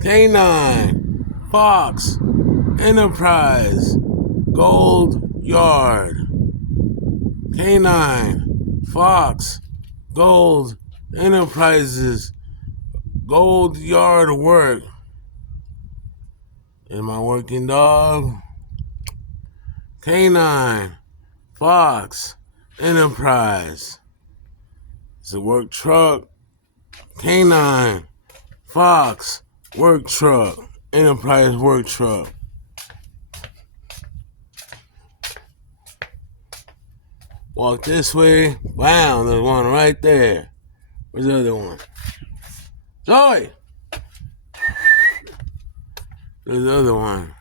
Canine, Fox, Enterprise, Gold Yard. Canine, Fox, Gold, Enterprises, Gold Yard work. Am I working, dog? Canine, Fox, Enterprise. It's a work truck. Canine, Fox, work truck, Enterprise work truck. Walk this way. Wow, there's one right there. Where's the other one? Zoe! There's the other one.